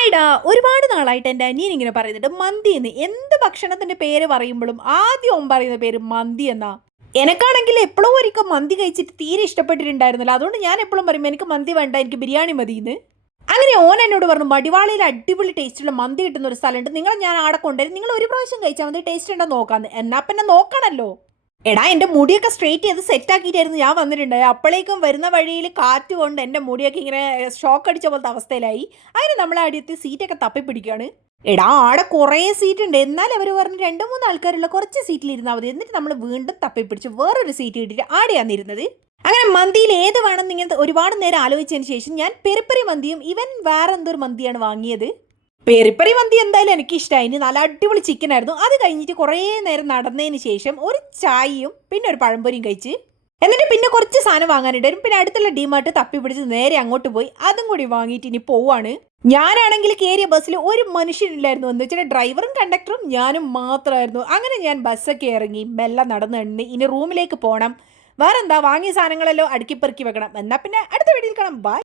ഹായ്ഡാ, ഒരുപാട് നാളായിട്ട് എൻ്റെ അനിയൻ ഇങ്ങനെ പറയുന്നുണ്ട് മന്തി എന്ന്. എന്ത് ഭക്ഷണത്തിന്റെ പേര് പറയുമ്പോഴും ആദ്യം ഓൻ പറയുന്ന പേര് മന്തി എന്നാ. എനക്കാണെങ്കിൽ എപ്പോഴും ഒരിക്കൽ മന്തി കഴിച്ചിട്ട് തീരെ ഇഷ്ടപ്പെട്ടിട്ടുണ്ടായിരുന്നില്ല. അതുകൊണ്ട് ഞാൻ എപ്പോഴും പറയും എനിക്ക് മന്തി വേണ്ട, എനിക്ക് ബിരിയാണി മതി എന്ന്. അങ്ങനെ ഓൻ എന്നോട് പറഞ്ഞു മടിവാളയിൽ അടിപൊളി ടേസ്റ്റുള്ള മന്തി കിട്ടുന്ന ഒരു സ്ഥലമുണ്ട്, നിങ്ങൾ ഞാൻ ആടെ കൊണ്ടുവരും, നിങ്ങൾ ഒരു പ്രാവശ്യം കഴിച്ചാൽ മതി, ടേസ്റ്റ് ഉണ്ടോ നോക്കാന്ന്. എന്നാ പിന്നെ നോക്കണല്ലോ. എടാ, എൻ്റെ മുടിയൊക്കെ സ്ട്രെയിറ്റ് ചെയ്ത് സെറ്റ് ആക്കിയിട്ടായിരുന്നു ഞാൻ വന്നിട്ടുണ്ടായി. അപ്പോഴേക്കും വരുന്ന വഴിയിൽ കാറ്റ് കൊണ്ട് എൻ്റെ മുടിയൊക്കെ ഇങ്ങനെ ഷോക്ക് അടിച്ച പോലത്തെ അവസ്ഥയിലായി. അതിന് നമ്മളെ അടിയത്തി സീറ്റൊക്കെ തപ്പിപ്പിടിക്കുകയാണ്. എടാ, ആടെ കുറേ സീറ്റ് ഉണ്ട്, എന്നാൽ അവർ പറഞ്ഞ് 2-3 ആൾക്കാരുള്ള കുറച്ച് സീറ്റിലിരുന്നാൽ മതി. എന്നിട്ട് നമ്മൾ വീണ്ടും തപ്പിപ്പിടിച്ച് വേറൊരു സീറ്റ് കിട്ടിയിട്ട് ആടെയാണ് ഇരുന്നത്. അങ്ങനെ മന്തിയിൽ ഏത് വേണമെന്ന് ഇങ്ങനെ ഒരുപാട് നേരം ആലോചിച്ചതിന് ശേഷം ഞാൻ പെരിപ്പറി മന്തിയും ഇവൻ വേറെ എന്തൊരു മന്തിയാണ് വാങ്ങിയത്. പെരിപ്പറി മന്തി എന്തായാലും എനിക്ക് ഇഷ്ടമായി. ഇനി നല്ല അടിപൊളി ചിക്കൻ ആയിരുന്നു. അത് കഴിഞ്ഞിട്ട് കുറേ നേരം നടന്നതിന് ശേഷം ഒരു ചായയും പിന്നെ ഒരു പഴംപൊരിയും കഴിച്ച്, എന്നിട്ട് പിന്നെ കുറച്ച് സാധനം വാങ്ങാനുണ്ടായിരുന്നു. പിന്നെ അടുത്തുള്ള ഡിമാർട്ട് തപ്പി പിടിച്ച് നേരെ അങ്ങോട്ട് പോയി അതും കൂടി വാങ്ങിയിട്ട് ഇനി പോവാണ്. ഞാനാണെങ്കിൽ കയറിയ ബസ്സിൽ ഒരു മനുഷ്യനില്ലായിരുന്നു. എന്ന് വെച്ചാൽ ഡ്രൈവറും കണ്ടക്ടറും ഞാനും മാത്രമായിരുന്നു. അങ്ങനെ ഞാൻ ബസ്സൊക്കെ ഇറങ്ങി മെല്ലെ നടന്നു എണ്ണി ഇനി റൂമിലേക്ക് പോകണം. വേറെന്താ, വാങ്ങിയ സാധനങ്ങളെല്ലാം അടുക്കിപ്പെറുക്കി വെക്കണം. എന്നാൽ പിന്നെ അടുത്ത വീഡിയോയിൽ കാണാം. ബൈ.